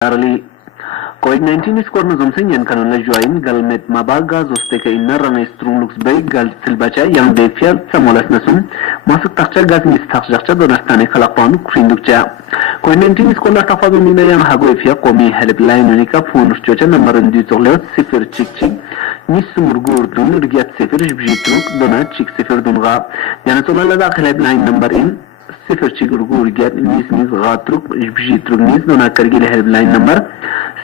Arali COVID-19 is korno zomsen yan kanun la join galmet mabaga zoste ka inna rang istrum lux bay gal silbacha yang defial samolas nasum masuk takcha gaz mis takcha donastane khalaqan krindukcha COVID-19 is korna tafadu mina yang hago efia komi helpline unika phone chocha number ndi tolot 0 chik chik nisumurgur dun rigyat 0 jibjitruk dona chik 0 dunga yana tolala da helpline number in 0 चिगुरगु रिग्यात नीस गात्रुक जिट्रुक नीस दोना Kargil helpline number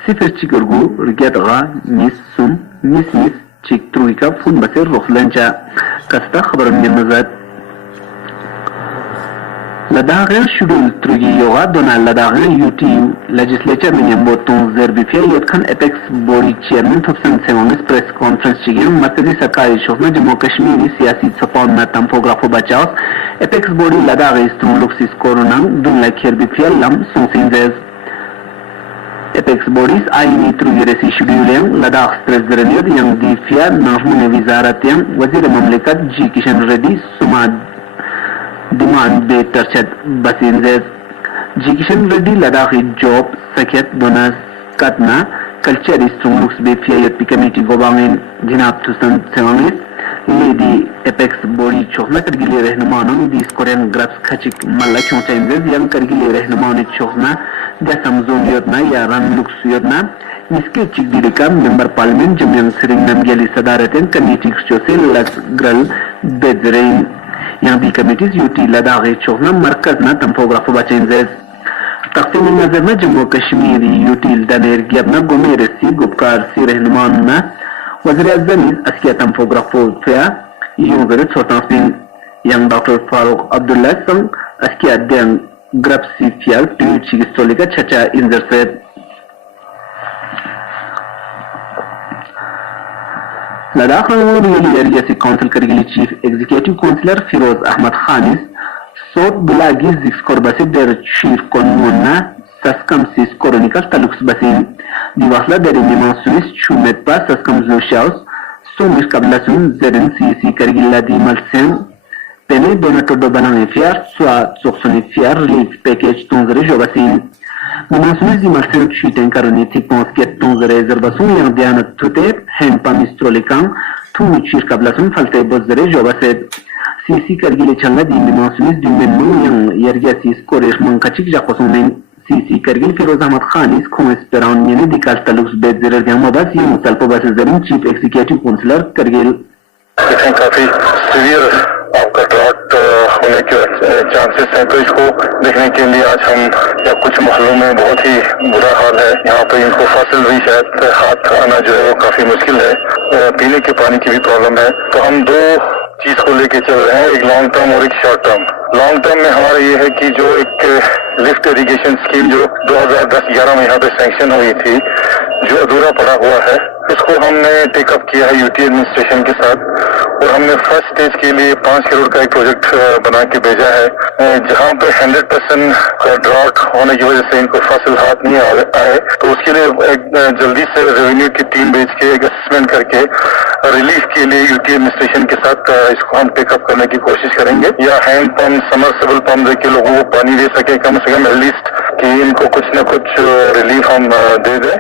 0 चिगुरगु रिग्यात गा नीस सुन नीस चिक्ट्रुका phone बसे रोखलंचा कस्ता खबर में मजात Ladakh schedule ट्रुगी योगा दोना लद्दाख यूटीयू लेजिस्लेचर में बोतों जरबिफिया यतखन एपेक्स बॉडी चेयरमैन थप्सन सेवंगस प्रेस कॉन्फ्रेंस चिगिन मर्कजी सरकारी शोफना जम्मू कश्मीर सियासी सपोर्ट में तंफोग्राफो बचाव एपेक्स बॉडी लद्दाख इस्टुलुक्सिस कोरोना दुन लखियर बिफिया लम सोसिंजेस एपेक्स बॉडीज आईनी ट्रुगी रेसी शेड्यूल लद्दाख प्रेसिडेंट यंग दीफिया नाहमुन विजारत वजीर ममलिकत जी किशन रेड्डी सुमाद डिमांड बे तरचत बसिंजेस जी किशन रेड्डी लद्दाखी जॉब सकेत दोनस कतना कल्चर इस्टुलुक्स बे फियत कमिटी गोबांगin जिनाब तुसन सेवंगिस लेडी एपेक्स बॉडी चोखना करगिले रहनुमानों दिस कोरियन ग्राफ्स खचिक मल्ला चोंचेंजेस यंग करगिले रहनुमानों चोखना दसमजों योजना या रन लुक्स योजना इसके चिकदिलिका मेंबर पार्लियामेंट जमियन सिरिंग नमगेली सदारतें कमिटी चोसे लस ग्रल बेदरेन यहाँ भी कमिटीज यूटी लद्दाख चोखना मरकज ना तंफोग्राफो बचेंजेस तकसीम नजर में जम्मू कश्मीर यूटी दनेर गियबना गुमेरसी गुपकार सी रहनुमान ना वज़ीर आज़म अस्किया तंफोग्राफो फया यूगरे छोटा सिंह यंग डॉक्टर फारूक अब्दुल्ला संग अस्किया दें ग्रप्सी फियल ट्यूब चिकित्सोलिका छचा इंजर से लद्दाख रियल एरिया से काउंसिल करगिली chief executive councillor Feroz Ahmed खानिस सोट बिलागी जिक्स कोरबसे देर चीफ कोनमोना सस्कम सिस कोरोनिकल तलुक्स बसिन दिवासला देर निमासुनिस चुमेत पा सस्कम जोशाउस सोमिस कबलासुन जेरन सीसी करगिला दी मलसेन पेने दोनाटो दो बनाने फियार स्वा सोक्सोनी फियार रिलीफ पैकेज तोंजरे जोबसिन निमासुनिस दी मलसेन चीटें करनी थी पहुंच के तोंजरे जरबसुन yang dianat tute hen pamistrolikan tu chir kablasun falte bozere jobase sisi kargile changa di nimasunis dimenu yang yergasis koresh mankachik jakosunen sisi kargil firoz ahmad khanis kom esperan yeni dikal talux bezere gamabas ye mutalpo baserin chief executive councilor kargil काफी severe आपका drought होने के chances हैं, तो इसको देखने के लिए आज हम या कुछ मोहल्लों में बहुत ही बुरा हाल है। यहाँ पे इनको फसल भी शायद हाथ आना जो है वो काफी मुश्किल है, पीने के पानी की भी प्रॉब्लम है। तो हम दो चीज को लेके चल रहे हैं, एक लॉन्ग टर्म और एक शॉर्ट टर्म। लॉन्ग टर्म में हमारा ये है कि जो एक लिफ्ट इरिगेशन स्कीम जो 2010-11 में यहाँ पे सैंक्शन हुई थी, जो अधूरा पड़ा हुआ है, इसको हमने टेकअप किया है यूटी एडमिनिस्ट्रेशन के साथ और हमने फर्स्ट स्टेज के लिए 5 करोड़ का एक प्रोजेक्ट बना के भेजा है, जहाँ पे 100% ड्राउट होने की वजह से इनको फसल हाथ नहीं आए। तो उसके लिए एक जल्दी से रेवेन्यू की टीम भेज के एक असेसमेंट करके रिलीफ के लिए यूटी एडमिनिस्ट्रेशन के साथ इसको हम टेकअप करने की कोशिश करेंगे, या हैंड पंप समरसेबल पंप देके लोगों को पानी दे सके कम से कम एटलीस्ट कि इनको कुछ न कुछ रिलीफ हम दे दें।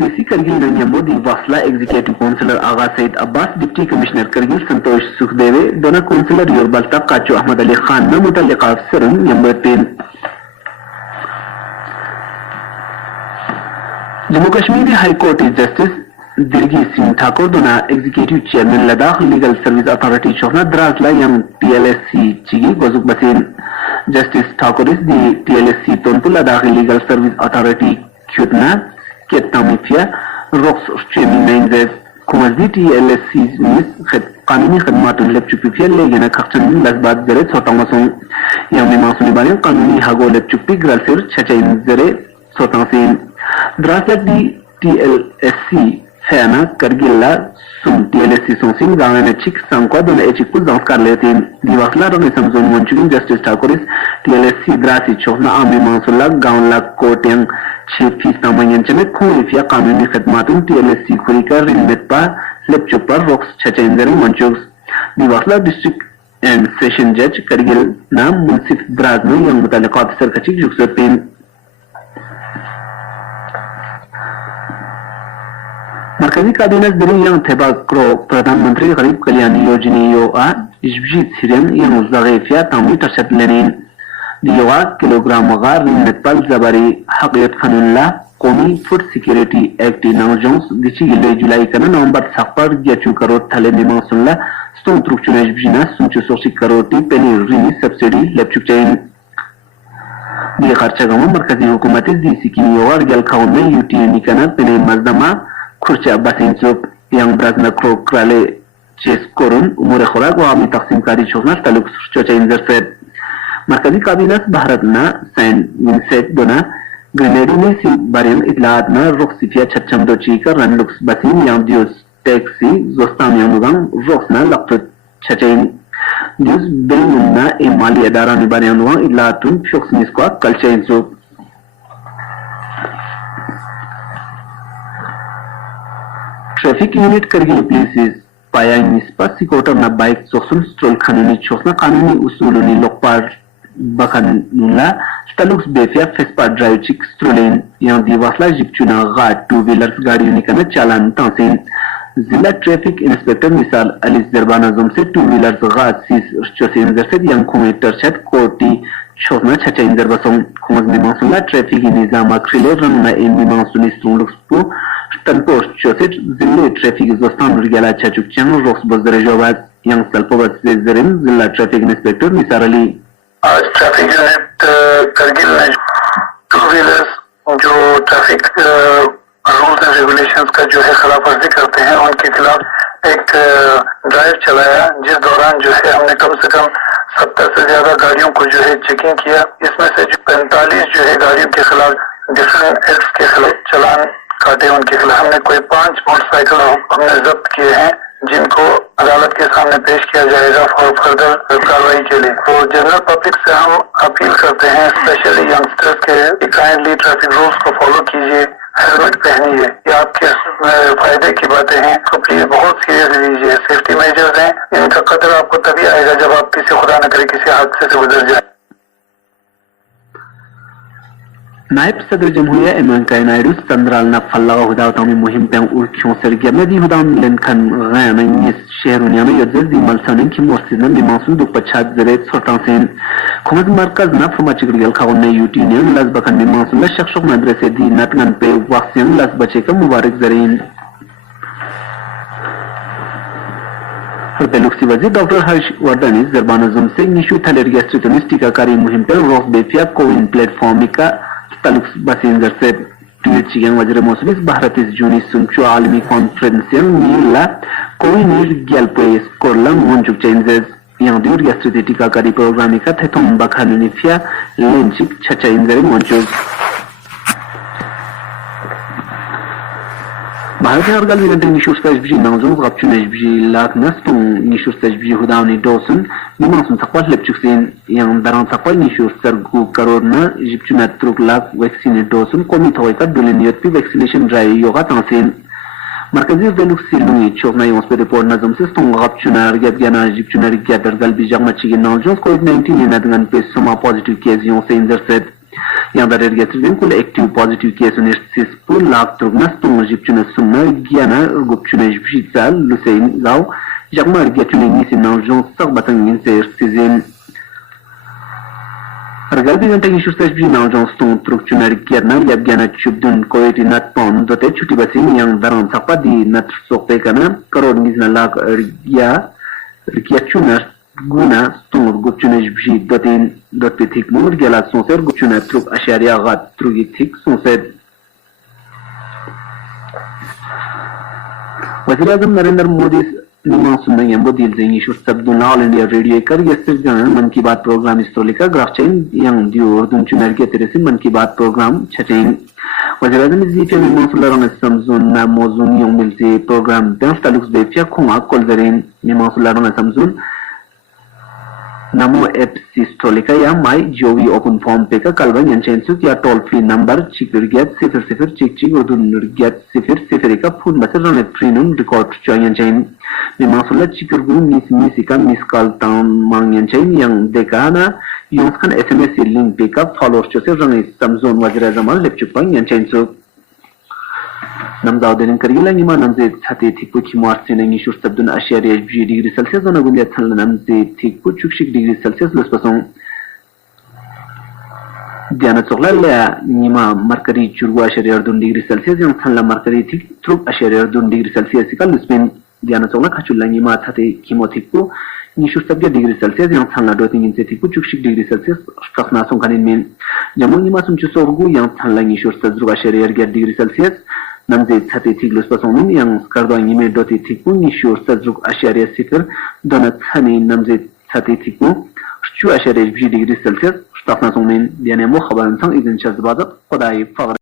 सीसी करगिल नंगे मोदी वासला executive councillor Agha Syed Abbas deputy commissioner Kargil Santosh Sukhdeve दोना काउंसिलर योरबल्ता काचो अहमद अली खान न मुतल्लिका अफसरन number 3 Jammu Kashmir high court justice दिलगी सिंह ठाकुर दोना executive chairman Ladakh legal service authority चोखना द्रासला यम टीएलएससी चिगी गोजुक बसिन जस्टिस ठाकुर इस दी टीएलएससी तोनपु लद्दाख लीगल सर्विस अथॉरिटी क्यूटना केतामिफिया रोक्स चेमिनेंजेस कुमजी टीएलएससी मिस कानूनी खदमात लेपचुपिफिया लेगेना खर्चन लसबात जरे छोटांगसों यम मासुनी बारे कानूनी हागो लेपचुपी ग्रलसिर छचैन जरे छोटांसिन द्रासला टीएलएससी फैना करगिला सुन टीएलएससी सोसिंग गांव में चिक संको दोने एचिक कुछ जांच कर लेते हैं दिवासला रंग समझोन वंचुकिन जस्टिस ठाकुर इस टीएलएससी द्रासी चोखना आमी मांसुल्ला गांव ला कोटेंग 6% नामयंच में खूनिफिया कानूनी खदमातुन टीएलएससी खुरी का रिलमेट पा लेपचुप पर रोक्स छचेंजरी वंचुक्स दिवासला district and Session Judge Kargil na Munsif Drazno yang mutaliq officer kachik juksopin. मरकजी काबीना दरी yang थेबा करो प्रधानमंत्री गरीब कल्याण योजना इजबजी सिरियन yang उज़ागेफिया तामी तरशत लेनिन दियोगा किलोग्राम मगार नेपाल जबारी हक़ियत खनुल्ला कौमी फूड सिक्योरिटी एक्ट नाउजोंस दिची गिले जुलाई कना नवंबर सापर गयाचु करो थले निमांसुल्ला स्टोन ट्रुक्चुनेज बिजना सुंचु सोसी करोटी पेनी रिनी सब्सिडी लेपचुक चेन ये खर्चा गमा मरकजी हुकूमती डीसी की योगा गल खाउने यूटीएनी कना पेनी मजदमा खुर्चा बसिंचुक yang brazna kro krale ches korun umur khorak wa ami taqsim kari chogna taluk chocha inzerset markazi kabinet bharatna sain winset dona grenadi में सी बारियन इतलात ना रोक्सिफिया छच्चम दो चीकर रनलुक्स Bassein yang dios taxi zostam yang nugang roksna laqtut छचेन dios बेलुना ए माली अदारा निबार yang nugang इतलातुन फ्योक्सनिस को culture इंसुक traffic unit Kargil places पाया निस्पा सिकोटर ना बाइक सोक्सुन स्ट्रोल कानूनी चोसना कानूनी उसूलोनी लोकपार बखानुला स्टलुक्स बेफिया फेस्पा ड्राइव चिक stollen yang diwasla jipchuna ghat two wheelers गाड़ी निकलने चालान तांसिन जिला ट्रैफिक इंस्पेक्टर मिसाल अली जरबाना जुम से two wheelers ghat सीस चोसिन जैसे yang कुमेटर छत कोटी छोना छचा इंदर बसों कुमज निमांसुला ट्रैफिक निजाम अक्रिले रंगना इन निमांसुनी स्ट्रोलुक्स पो Tanpost choset zille traffic zostan rigala chachuk chang rox bozdare jawab yang salpovat zerin zilla traffic inspector Nisar Ali आज ट्रैफिक यूनिट करगिल में टू व्हीलर्स जो ट्रैफिक रूल्स एंड रेगुलेशंस का जो है खिलाफ वर्जी करते हैं उनके खिलाफ एक ड्राइव चलाया जिस दौरान जो है हमने कम से कम 70 से ज्यादा गाड़ियों को जो है चेकिंग किया इसमें से जो 45 जो है गाड़ियों के खिलाफ डिफरेंट एक्ट्स के खिलाफ चलान काटे उनके खिलाफ हमने कोई 5 मोटरसाइकिल हमने जब्त किए हैं जिनको अदालत के सामने पेश किया जाएगा फॉर फर्दर कार्रवाई के लिए। तो जनरल पब्लिक से हम अपील करते हैं स्पेशली यंगस्टर्स के काइंडली ट्रैफिक रूल्स को फॉलो कीजिए हेलमेट पहनिए ये आपके फायदे की बातें हैं तो प्लीज बहुत सीरियस लीजिए सेफ्टी मेजर्स हैं इनका कदर आपको तभी आएगा जब आप किसी खुदा न करे किसी हादसे से गुजर जाए। नायब सदर जमहूरिया इमरान खान नायडू संद्राल ना फल्लागा हुदावताओं में मुहिम पे उर्खियों सरगिया में दी हुदाम लेनखन गयाना ये शहरुनिया में यज्जल दी मलसानिन की मोर्सिदन दी मासूम दो पछात जरेत सोटांसेन खुमद मरकज ना फरमा चिकरियल खावन ने यूटीनियन लज बखन में मासूम शख्सों मदरसे दी नतगन पे वाक्सियन लज बचे का मुबारक जरीन लुक्सी वजीर डॉक्टर हर्षवर्धन इस जरबान जुम से निशु थलेरिया स्ट्रिटोनिस टीकाकारी मुहिम पर रोफ बेफिया कोविन प्लेटफॉर्म का तलुक्स बसिंजर से ट्वीट चियन वजीर मौसमी भारत इस जूनी सुनचो आलमी कॉन्फ्रेंसियन नीला कोई नीर गैल्पे स्कोरला मोंजुक चेंजेस yang diur yesterday टीकाकारी प्रोग्राम का थे तुम बखानुनिफिया लेंचिक छचा इंजरी मोंजुक भारत और गल विनते निशुस तजबी नाउजुन गपचुन तजबी लाक नस्तुं निशुस तजबी हुदावनी दोसन निमासुन तकवाल लेपचुक्सिन yang daran takwal निशुस सरगु करोड़ना जिपचुना ट्रुक लाक वैक्सीन दोसन कोमी थोय का दुलिनियत पी वैक्सीनेशन ड्राइव योगा तांसिन मरकजी देलुक सिलुई चोकना योंस पे रिपोर्ट नजम से स्टोंग गपचुना रिगयाना जिपचुना रिगयादर गल बिजामा चिगे नाउजुन कोविड-19 नेदगन पे समा पॉजिटिव केस यों से इंजरसेट yang dari registrasi kul aktif positif kes unistis pun lak trugnas tu jipchuna sumna giana gupchuna jibita lusein zau jagma registrasi ni sinau jon sak batang min se sizin argal bi nante ni shustas bi nau jon stu trugchuna regiana yabgana chubdun koiti nat pon dote chuti basin yang daran sakpa di nat sokte kana karor nizna lak regiachuna guna stungur gupchuna jibji dotin dotte tik nur gelat sonser gupchuna truk ashariya gat trugi tik sonser वज़ीर आज़म नरेंद्र मोदी निमा सुनने यंबो दिल ज़ेंगी शुर सबदुल्ला all India radio कर यस्तर जन मन की बात programme इस्टोलिका graph chain young दियो उर्दून चुनर के तेरे से मन की बात प्रोग्राम छचें वज़ीर आज़म इज़ीफ़े निमा सुल्लाह रंग समझून ना मौजून यंग मिलते प्रोग्राम दंस तालुक्स बेफिया खुमा कोल ज़रीन निमा सुल्लाह रंग समझून Namo app Sistolika ya My Jovi Open Form Peka Kalban Yanchensuk ya toll free number Chikirget 00 Chik Udunurget 00 Phone message on a prinun record Choyan Chain. Mimasula Chikirgu Misika Miskal Town Mangan Chain Yang Dekana Yonskan SMS link pickup follows Joseph Rangis Samzon Wajrazamal Lepchupan Yanchensuk. Namzaudenin Kargila Nima Namze Hati Tiku Chimarsin and Yishur Sabdun Ashari degree Celsius on a Gundia Namze Tiku Chukshik degree Celsius Luspason Diana Soglala Nima Markari Churwa Shariardun degree Celsius and Tala Markari Troop Ashariardun degree Celsius Luspin Diana Sola Kachula Nima Hati Kimotiku Yishur Sabia degree Celsius and Tala Doting in Tiku Chukshik degree Celsius Kasna Sonkanin Min Jamunima Sumchusorgu Yang Tala Yishur Sadruga Shariar get degree Celsius Namze Hati Tiglus Pasonin yang Skardo Anime Doti Tiku Nishur Sazruk Asharia Sifir Donat Hani Namze Hati Tiku Shu Asharia degree Celsius Stafna Somin Dianemo Khabaran Sang Izin Shazbazat Kodai Fagr